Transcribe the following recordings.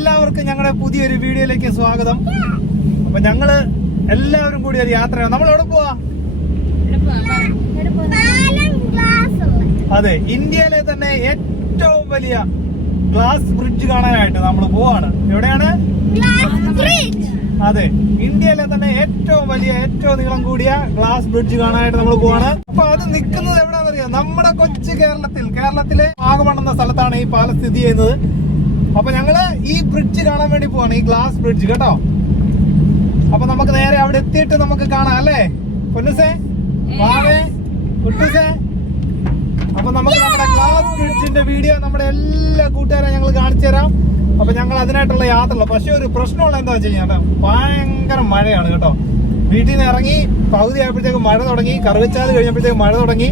എല്ലാവർക്കും ഞങ്ങളുടെ പുതിയൊരു വീഡിയോയിലേക്ക് സ്വാഗതം. അപ്പൊ ഞങ്ങള് എല്ലാവരും കൂടി ഒരു യാത്രയാണ്. നമ്മൾ എവിടെ പോവാ? അതെ, ഇന്ത്യയിലെ തന്നെ ഏറ്റവും വലിയ ഗ്ലാസ് ബ്രിഡ്ജ് കാണാനായിട്ട് നമ്മൾ പോവാണ്. എവിടെയാണ്? അതെ, ഇന്ത്യയിലെ തന്നെ ഏറ്റവും വലിയ, ഏറ്റവും നീളം കൂടിയ ഗ്ലാസ് ബ്രിഡ്ജ് കാണാനായിട്ട് നമ്മൾ പോവാണ്. അപ്പൊ അത് നിൽക്കുന്നത് എവിടെയാണെന്നറിയാം? നമ്മുടെ കൊച്ചു കേരളത്തിലെ വാഗമൺ എന്ന സ്ഥലത്താണ് ഈ പാലം സ്ഥിതി ചെയ്യുന്നത്. അപ്പൊ ഞങ്ങള് ഈ ബ്രിഡ്ജ് കാണാൻ വേണ്ടി പോവാണ്, ഈ ഗ്ലാസ് ബ്രിഡ്ജ് കേട്ടോ. അപ്പൊ നമുക്ക് നേരെ അവിടെ എത്തിയിട്ട് നമുക്ക് കാണാം, അല്ലേ പൊന്നുസേ, വാവേ, കുട്ടൂസേ? അപ്പൊ നമുക്ക് നമ്മുടെ ഗ്ലാസ് ബ്രിഡ്ജിന്റെ വീഡിയോ നമ്മുടെ എല്ലാ കൂട്ടുകാരെയും ഞങ്ങൾ കാണിച്ചു തരാം. അപ്പൊ ഞങ്ങൾ അതിനായിട്ടുള്ള യാത്രയുള്ളൂ. പക്ഷെ ഒരു പ്രശ്നമുള്ള എന്താ വെച്ച് കഴിഞ്ഞാൽ ഭയങ്കര മഴയാണ് കേട്ടോ. വീട്ടിൽ നിന്ന് ഇറങ്ങി പകുതി ആയപ്പോഴത്തേക്ക് മഴ തുടങ്ങി, കറുവച്ചാല് കഴിഞ്ഞപ്പോഴത്തേക്ക് മഴ തുടങ്ങി.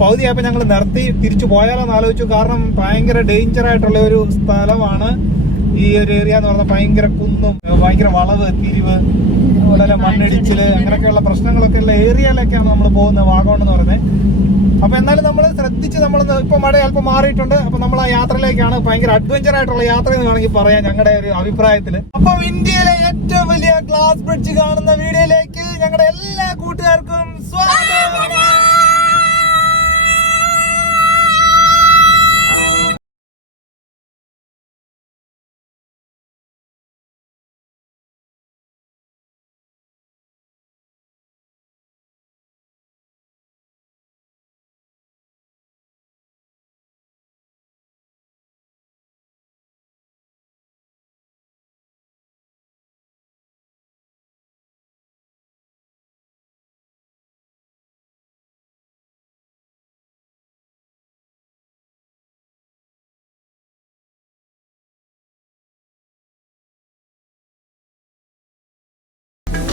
പകുതി ആയപ്പോൾ ഞങ്ങൾ നിർത്തി തിരിച്ചു പോയാലോന്ന് ആലോചിച്ചു. കാരണം ഭയങ്കര ഡേഞ്ചർ ആയിട്ടുള്ള ഒരു സ്ഥലമാണ് ഈ ഒരു ഏരിയ എന്ന് പറഞ്ഞാൽ. ഭയങ്കര കുന്നും, ഭയങ്കര വളവ്, തിരിവ്, അതുപോലെ മണ്ണിടിച്ചില്, അങ്ങനെയൊക്കെയുള്ള പ്രശ്നങ്ങളൊക്കെ ഉള്ള ഏരിയയിലേക്കാണ് നമ്മൾ പോകുന്നത്, വാഗമൺ എന്ന് പറയുന്നത്. അപ്പൊ എന്നാലും നമ്മൾ ശ്രദ്ധിച്ച്, നമ്മൾ ഇപ്പൊ മഴ അല്പം മാറിയിട്ടുണ്ട്. അപ്പൊ നമ്മൾ ആ യാത്രയിലേക്കാണ്. ഭയങ്കര അഡ്വഞ്ചർ ആയിട്ടുള്ള യാത്ര എന്ന് വേണമെങ്കിൽ പറയാം ഞങ്ങളുടെ ഒരു അഭിപ്രായത്തില്. അപ്പൊ ഇന്ത്യയിലെ ഏറ്റവും വലിയ ഗ്ലാസ് ബ്രിഡ്ജ് കാണുന്ന വീഡിയോയിലേക്ക് ഞങ്ങളുടെ എല്ലാ കൂട്ടുകാർക്കും സ്വാഗതം.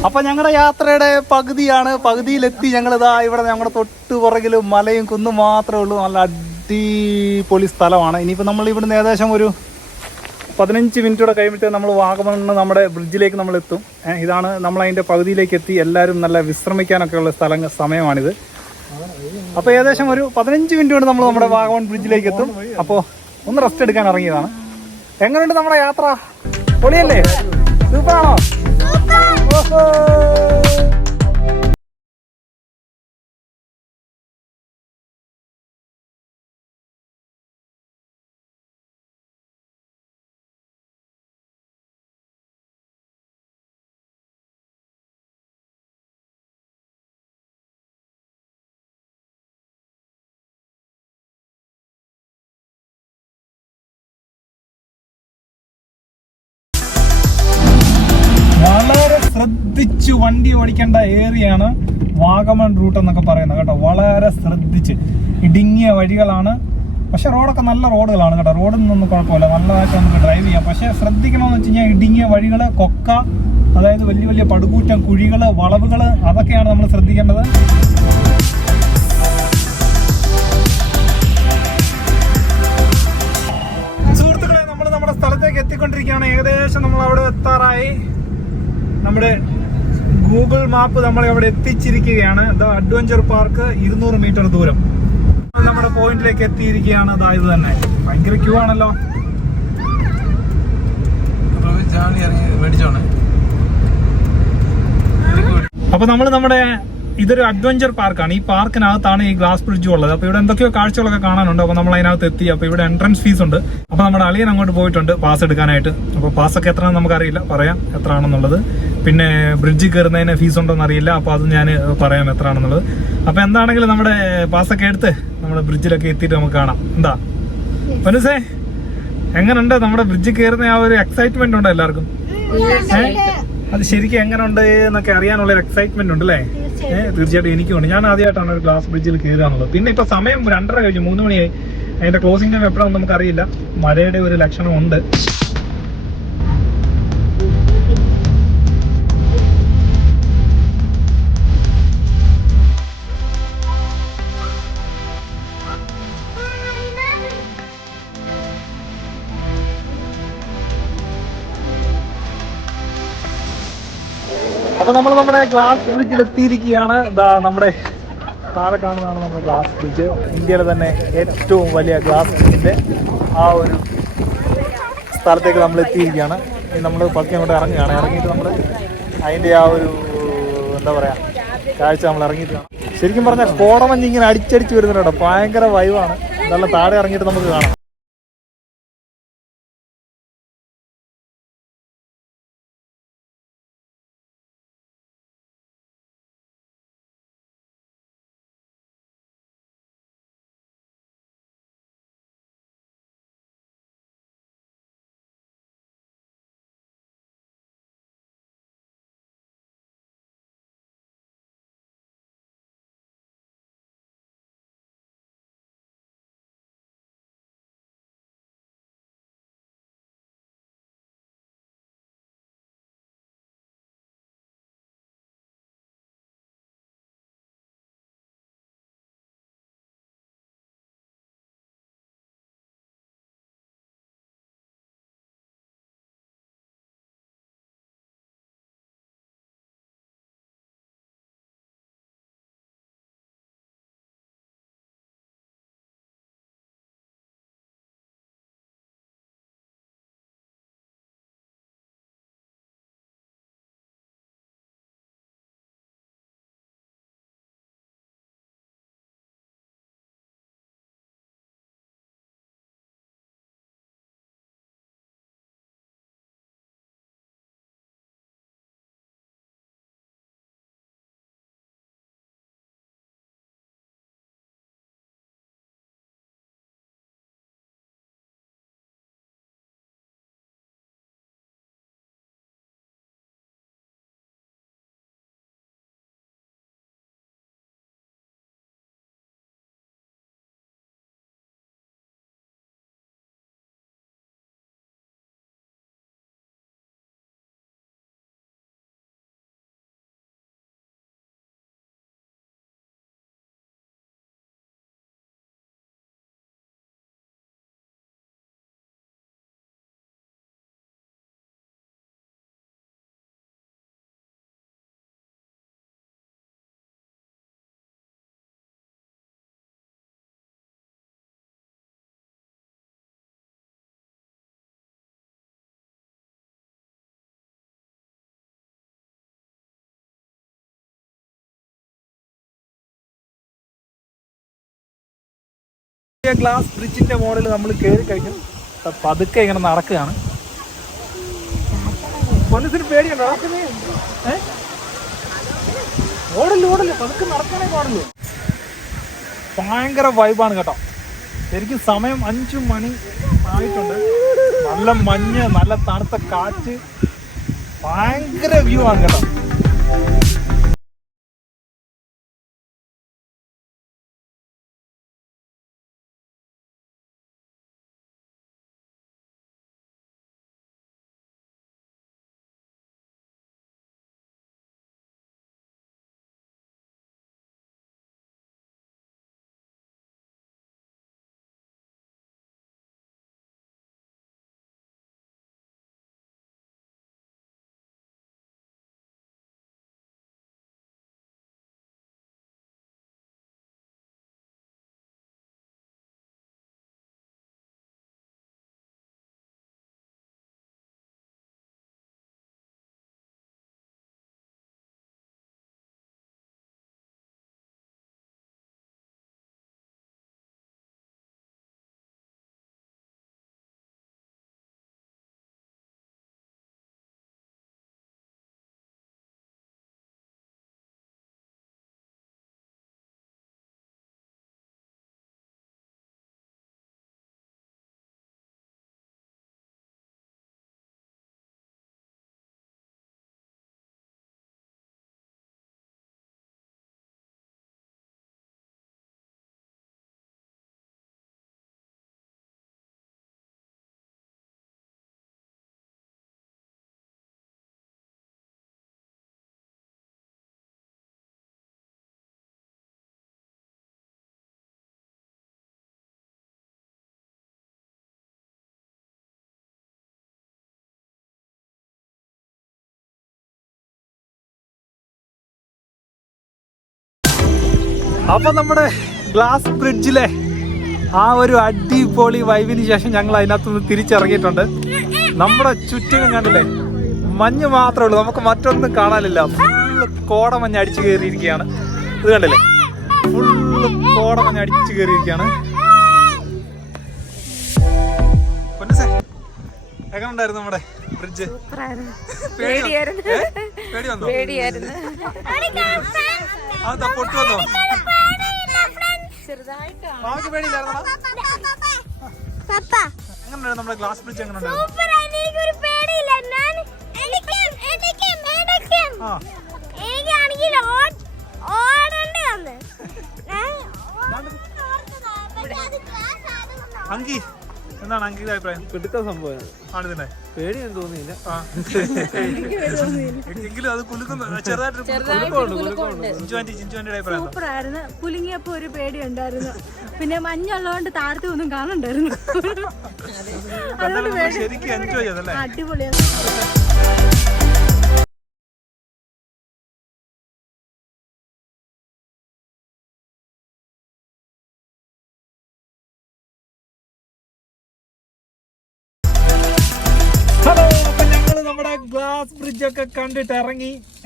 അപ്പൊ ഞങ്ങളുടെ യാത്രയുടെ പകുതിയിലെത്തി. ഞങ്ങളിതാ ഇവിടെ ഞങ്ങളുടെ തൊട്ട് പുറകില് മലയും കുന്നും മാത്രമേ ഉള്ളൂ. നല്ല അടിപൊളി സ്ഥലമാണ്. ഇനിയിപ്പോൾ നമ്മൾ ഇവിടുന്ന് ഏകദേശം ഒരു 15 മിനിറ്റൂടെ കഴിയുമ്പോഴത്തേക്ക് നമ്മൾ വാഗമണ്ണ് നമ്മുടെ ബ്രിഡ്ജിലേക്ക് നമ്മൾ എത്തും. ഇതാണ് നമ്മളതിൻ്റെ പകുതിയിലേക്ക് എത്തി. എല്ലാവരും നല്ല വിശ്രമിക്കാനൊക്കെ ഉള്ള സമയമാണിത്. അപ്പോൾ ഏകദേശം ഒരു 15 മിനിറ്റ് കൊണ്ട് നമ്മൾ നമ്മുടെ വാഗമൺ ബ്രിഡ്ജിലേക്ക് എത്തും. അപ്പോൾ ഒന്ന് റെസ്റ്റ് എടുക്കാൻ ഇറങ്ങിയതാണ്. എങ്ങനെയുണ്ട് നമ്മുടെ യാത്ര? പൊളിയല്ലേ? സൂപ്പറാണോ? വളരെ ശ്രദ്ധിച്ച് വണ്ടി ഓടിക്കേണ്ട ഏരിയയാണ് വാഗമൺ റൂട്ട് എന്നൊക്കെ പറയുന്നത് കേട്ടോ. വളരെ ശ്രദ്ധിച്ച്. ഇടുങ്ങിയ വഴികളാണ്, പക്ഷെ റോഡൊക്കെ നല്ല റോഡുകളാണ് കേട്ടോ. റോഡിൽ നിന്നൊന്നും കുഴപ്പമില്ല, നല്ലതായിട്ട് നമുക്ക് ഡ്രൈവ് ചെയ്യാം. പക്ഷെ ശ്രദ്ധിക്കണമെന്ന് വെച്ച് കഴിഞ്ഞാൽ ഇടുങ്ങിയ വഴികൾ, കൊക്ക, അതായത് വലിയ വലിയ പടുകൂറ്റം കുഴികൾ, വളവുകൾ, അതൊക്കെയാണ് നമ്മൾ ശ്രദ്ധിക്കേണ്ടത്. സുഹൃത്തുക്കളെ, നമ്മൾ നമ്മുടെ സ്ഥലത്തേക്ക് എത്തിക്കൊണ്ടിരിക്കുകയാണ്. ഏകദേശം നമ്മൾ അവിടെ എത്താറായി. നമ്മുടെ ഗൂഗിൾ മാപ്പ് നമ്മളെ അവിടെ എത്തിച്ചിരിക്കുകയാണ്. അഡ്വഞ്ചർ പാർക്ക് 200 മീറ്റർ ദൂരം. നമ്മുടെ പോയിന്റിലേക്ക് എത്തിയിരിക്കുകയാണ്. ഇത് തന്നെ ഭയങ്കര ക്യൂ ആണല്ലോ. അപ്പൊ നമ്മുടെ ഇതൊരു അഡ്വഞ്ചർ പാർക്കാണ്. ഈ പാർക്കിനകത്താണ് ഈ ഗ്ലാസ് ബ്രിഡ്ജും ഉള്ളത്. അപ്പൊ ഇവിടെ എന്തൊക്കെയോ കാഴ്ചകളൊക്കെ കാണാനുണ്ട്. അപ്പൊ നമ്മൾ അതിനകത്ത് എത്തി. അപ്പൊ ഇവിടെ എൻട്രൻസ് ഫീസ് ഉണ്ട്. അപ്പൊ നമ്മുടെ അളിയൻ അങ്ങോട്ട് പോയിട്ടുണ്ട് പാസ് എടുക്കാനായിട്ട്. അപ്പൊ പാസ്സൊക്കെ എത്രയാണെന്ന് നമുക്കറിയില്ല, പറയാം എത്ര ആണെന്നുള്ളത്. പിന്നെ ബ്രിഡ്ജിൽ കയറുന്നതിന് ഫീസ് ഉണ്ടോന്ന് അറിയില്ല. അപ്പൊ അത് ഞാൻ പറയാം എത്രയാണെന്നുള്ളത്. അപ്പൊ എന്താണെങ്കിലും നമ്മുടെ പാസ്സൊക്കെ എടുത്ത് നമ്മുടെ ബ്രിഡ്ജിലൊക്കെ എത്തിയിട്ട് നമുക്ക് കാണാം. എന്താ മനസ്സേ, എങ്ങനെയുണ്ട് നമ്മുടെ ബ്രിഡ്ജിൽ കയറുന്ന ആ ഒരു എക്സൈറ്റ്മെന്റ് ഉണ്ടോ എല്ലാവർക്കും? അത് ശരിക്കും എങ്ങനെയുണ്ട് എന്നൊക്കെ അറിയാനുള്ള എക്സൈറ്റ്മെന്റ് ഉണ്ട് അല്ലേ? തീർച്ചയായിട്ടും എനിക്കുണ്ട്. ഞാൻ ആദ്യമായിട്ടാണ് ഒരു ഗ്ലാസ് ബ്രിഡ്ജിൽ കയറുകയാണുള്ളത്. പിന്നെ ഇപ്പൊ സമയം 2:30 കഴിഞ്ഞു, 3 മണിയായി. അതിന്റെ ക്ലോസിംഗ് ടൈം എപ്പോഴാണെന്ന് നമുക്കറിയില്ല. മഴയുടെ ഒരു ലക്ഷണമുണ്ട്. അപ്പൊ നമ്മൾ നമ്മുടെ ഗ്ലാസ് ബ്രിഡ്ജിൽ എത്തിയിരിക്കുകയാണ്. നമ്മുടെ താഴെ കാണുന്നതാണ് നമ്മുടെ ഗ്ലാസ് ബ്രിഡ്ജ്. ഇന്ത്യയിലെ തന്നെ ഏറ്റവും വലിയ ഗ്ലാസ് ബ്രിഡ്ജിന്റെ ആ ഒരു സ്ഥലത്തേക്ക് നമ്മൾ എത്തിയിരിക്കുകയാണ്. ഇനി നമ്മൾ പതുക്കെ അങ്ങോട്ട് ഇറങ്ങുകയാണ്. ഇറങ്ങിയിട്ട് നമ്മൾ അതിൻ്റെ ആ ഒരു എന്താ പറയുക കാഴ്ച നമ്മൾ ഇറങ്ങിയിട്ട് കാണാം. ശരിക്കും പറഞ്ഞാൽ കോടമഞ്ഞ് ഇങ്ങനെ അടിച്ചടിച്ച് വരുന്നുണ്ടോ, ഭയങ്കര വൈവാണ്. നല്ല താഴെ ഇറങ്ങിയിട്ട് നമുക്ക് കാണാം. ഗ്ലാസ് ബ്രിഡ്ജിന്റെ മോഡൽ നമ്മൾ കയറി കഴിഞ്ഞു. പതുക്കെ ഇങ്ങനെ നടക്കുകയാണ്. പൊന്നത്തിന് പേടിയുണ്ടോ? ഓടല്ലേ പതുക്കെ നടക്കണേ പാടുള്ളൂ. ഭയങ്കര വൈബാണ് കേട്ടോ. ശരിക്കും സമയം 5 മണി ആയിട്ടുണ്ട്. നല്ല മഞ്ഞ്, നല്ല തണുത്ത കാറ്റ്, ഭയങ്കര വ്യൂ ആണ് കേട്ടോ. അപ്പൊ നമ്മുടെ ഗ്ലാസ് ബ്രിഡ്ജിലെ ആ ഒരു അടിപൊളി വൈബിന് ശേഷം ഞങ്ങൾ അതിനകത്തുനിന്ന് തിരിച്ചിറങ്ങിയിട്ടുണ്ട്. നമ്മുടെ ചുറ്റിനും കണ്ടില്ലേ മഞ്ഞ് മാത്രമേ ഉള്ളൂ, നമുക്ക് മറ്റൊന്നും കാണാനില്ല. ഫുള്ള് കോടമഞ്ഞ് അടിച്ചു കയറിയിരിക്കുകയാണ്. ഇത് കണ്ടില്ലേ, ഫുള്ള് കോടമഞ്ഞ് അടിച്ചു കയറിയിരിക്കുകയാണ്. എങ്ങനെ ഉണ്ടായിരുന്നു നമ്മുടെ ബ്രിഡ്ജ്? പേടി വന്നോ? അതാ പൊട്ടു വന്നോ? പാവയ്ക്ക് പേടിയില്ലായിരുന്നോ? എങ്ങനെയുണ്ടായിരുന്നു നമ്മുടെ ഗ്ലാസ് ബ്രിഡ്ജ്? എങ്ങനെ ഉണ്ടായിരുന്നു? അങ്കി എന്താണ് അങ്കിയുടെ അഭിപ്രായം? കിട്ടുന്ന സംഭവം ആണിതിനെ പേടിയൊന്നും തോന്നിയില്ല. എങ്കിലും അത് കുലുക്കുന്നു ചെറുതായിട്ട്. സൂപ്പറായിരുന്നു. കുലുങ്ങിയപ്പോ ഒരു പേടി ഉണ്ടായിരുന്നു. പിന്നെ മഞ്ഞുള്ളതുകൊണ്ട് താഴത്തെ ഒന്നും കാണണ്ടായിരുന്നു. ശരിക്കും എൻജോയ് ചെയ്തല്ലേ? അടിപൊളിയാണ്. നമ്മുടെ ഗ്ലാസ് ബ്രിഡ്ജ് ഒക്കെ കണ്ടിട്ട്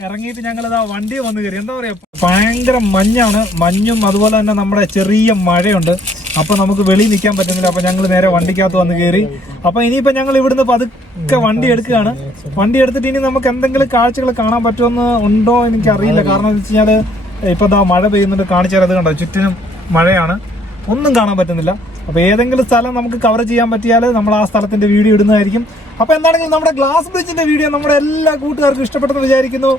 ഇറങ്ങിയിട്ട് ഞങ്ങളിതാ വണ്ടി വന്ന് കയറി. എന്താ പറയാ, ഭയങ്കര മഞ്ഞാണ്. മഞ്ഞും അതുപോലെ തന്നെ നമ്മുടെ ചെറിയ മഴയുണ്ട്. അപ്പൊ നമുക്ക് വെളിയിൽ നിൽക്കാൻ പറ്റുന്നില്ല. അപ്പൊ ഞങ്ങൾ നേരെ വണ്ടിക്കകത്ത് വന്ന് കയറി. അപ്പൊ ഇനിയിപ്പോ ഞങ്ങൾ ഇവിടുന്ന് പതുക്കെ വണ്ടി എടുക്കുകയാണ്. വണ്ടി എടുത്തിട്ട് ഇനി നമുക്ക് എന്തെങ്കിലും കാഴ്ചകൾ കാണാൻ പറ്റുമെന്ന് ഉണ്ടോ എനിക്ക് അറിയില്ല. കാരണം എന്ന് വെച്ച് കഴിഞ്ഞാല് ഇപ്പൊ ദാ മഴ പെയ്യുന്നുണ്ട്. കാണിച്ചാൽ കണ്ടോ, ചുറ്റിനും മഴയാണ്, ഒന്നും കാണാൻ പറ്റുന്നില്ല. അപ്പൊ ഏതെങ്കിലും സ്ഥലം നമുക്ക് കവർ ചെയ്യാൻ പറ്റിയാൽ നമ്മൾ ആ സ്ഥലത്തിന്റെ വീഡിയോ ഇടുന്നതായിരിക്കും. അപ്പൊ എന്താണെങ്കിലും നമ്മുടെ ഗ്ലാസ് ബ്രിഡ്ജിന്റെ വീഡിയോ നമ്മുടെ എല്ലാ കൂട്ടുകാർക്കും ഇഷ്ടപ്പെട്ടെന്ന് വിചാരിക്കുന്നു.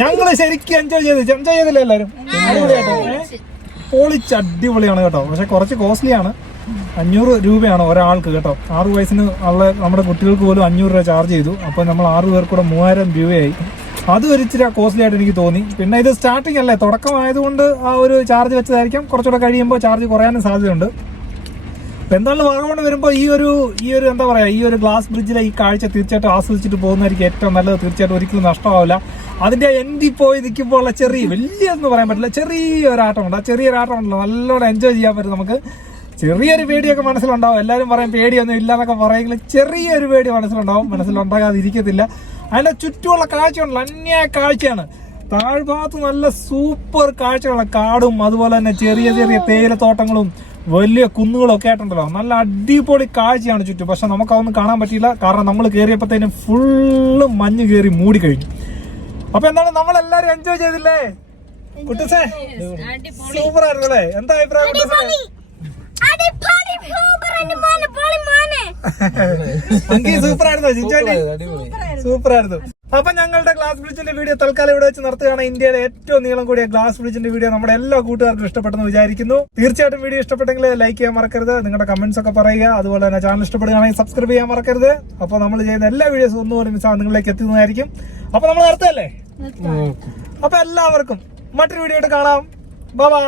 ഞങ്ങൾ ശരിക്കും എൻജോയ് ചെയ്തില്ലേ എല്ലാവരും? പൊളിച്ച് അടിപൊളിയാണ് കേട്ടോ. പക്ഷെ കുറച്ച് കോസ്റ്റ്ലിയാണ്. 500 രൂപയാണ് ഒരാൾക്ക് കേട്ടോ. 6 വയസ്സിന് ഉള്ള നമ്മുടെ കുട്ടികൾക്ക് പോലും 500 രൂപ ചാർജ് ചെയ്തു. അപ്പൊ നമ്മൾ 6 പേർക്ക് കൂടെ 3000 രൂപയായി. അത് ഒരിച്ചിരി കോസ്റ്റ്ലി ആയിട്ട് എനിക്ക് തോന്നി. പിന്നെ ഇത് സ്റ്റാർട്ടിങ് അല്ലേ, തുടക്കമായതുകൊണ്ട് ആ ഒരു ചാർജ് വെച്ചതായിരിക്കും. കുറച്ചുകൂടെ കഴിയുമ്പോൾ ചാർജ് കുറയാനും സാധ്യതയുണ്ട്. അപ്പൊ എന്തായാലും വാഗമൺ വരുമ്പോൾ ഈ ഒരു എന്താ പറയാ, ഈ ഒരു ഗ്ലാസ് ബ്രിഡ്ജിലെ ഈ കാഴ്ച തീർച്ചയായിട്ടും ആസ്വദിച്ചിട്ട് പോകുന്നതായിരിക്കും ഏറ്റവും നല്ലത്. തീർച്ചയായിട്ടും ഒരിക്കലും നഷ്ടമാവില്ല. അതിന്റെ എൻഡിൽ പോയി നിൽക്കുമ്പോൾ ഉള്ള വലിയൊന്നും പറയാൻ പറ്റില്ല, ചെറിയൊരാട്ടമുണ്ട്. ആ ചെറിയൊരാട്ടം ഉണ്ടല്ലോ, നല്ലോണം എൻജോയ് ചെയ്യാൻ പറ്റും നമുക്ക്. ചെറിയൊരു പേടിയൊക്കെ മനസ്സിലുണ്ടാവും. എല്ലാവരും പറയും പേടിയൊന്നും ഇല്ല എന്നൊക്കെ പറയുമെങ്കിലും ചെറിയൊരു പേടി മനസ്സിലുണ്ടാവും. മനസ്സിലുണ്ടാകാതിരിക്കത്തില്ല. അതിന്റെ ചുറ്റുമുള്ള കാഴ്ചയുണ്ടല്ലോ, അന്യായ കാഴ്ചയാണ്. താഴ്ഭാഗത്ത് നല്ല സൂപ്പർ കാഴ്ചകളാണ്. കാടും അതുപോലെ തന്നെ ചെറിയ ചെറിയ തേയിലത്തോട്ടങ്ങളും വലിയ കുന്നുകളും ഒക്കെ ആയിട്ടുണ്ടല്ലോ. നല്ല അടിപൊളി കാഴ്ചയാണ് ചുറ്റും. പക്ഷെ നമുക്കതൊന്നും കാണാൻ പറ്റിയില്ല. കാരണം നമ്മൾ കയറിയപ്പോഴത്തേനും ഫുള്ള് മഞ്ഞ് കയറി മൂടിക്കഴിഞ്ഞു. അപ്പൊ എന്താണ്, നമ്മളെല്ലാരും എൻജോയ് ചെയ്തില്ലേ? കുട്ടൂസേ സൂപ്പർ ആയിരുന്നു അല്ലേ? എന്താ അഭിപ്രായം കുട്ടൂസേ? സൂപ്പർ ആയിരുന്നു, സൂപ്പർ ആയിരുന്നു. അപ്പൊ ഞങ്ങളുടെ ഗ്ലാസ് ബ്രിഡ്ജിന്റെ വീഡിയോ തൽക്കാലം ഇവിടെ വെച്ച് നിർത്തുകയാണ്. ഇന്ത്യയിലെ ഏറ്റവും നീളം കൂടിയ ഗ്ലാസ് ബ്രിഡ്ജിന്റെ വീഡിയോ നമ്മുടെ എല്ലാ കൂട്ടുകാർക്കും ഇഷ്ടപ്പെട്ടെന്ന് വിചാരിക്കുന്നു. തീർച്ചയായിട്ടും വീഡിയോ ഇഷ്ടപ്പെട്ടെങ്കിൽ ലൈക്ക് ചെയ്യാൻ മറക്കരുത്. നിങ്ങളുടെ കമന്റ്സ് ഒക്കെ പറയുക. അതുപോലെ തന്നെ ചാനൽ ഇഷ്ടപ്പെടുകയാണെങ്കിൽ സബ്സ്ക്രൈബ് ചെയ്യാൻ മറക്കരുത്. അപ്പൊ നമ്മൾ ചെയ്യുന്ന എല്ലാ വീഡിയോസും ഒന്നുപോലും മിസ്സാവും നിങ്ങളിലേക്ക് എത്തുന്നതായിരിക്കും. അപ്പൊ നമ്മൾ നിർത്തല്ലേ? അപ്പൊ എല്ലാവർക്കും മറ്റൊരു വീഡിയോ ആയിട്ട് കാണാം. ബൈ.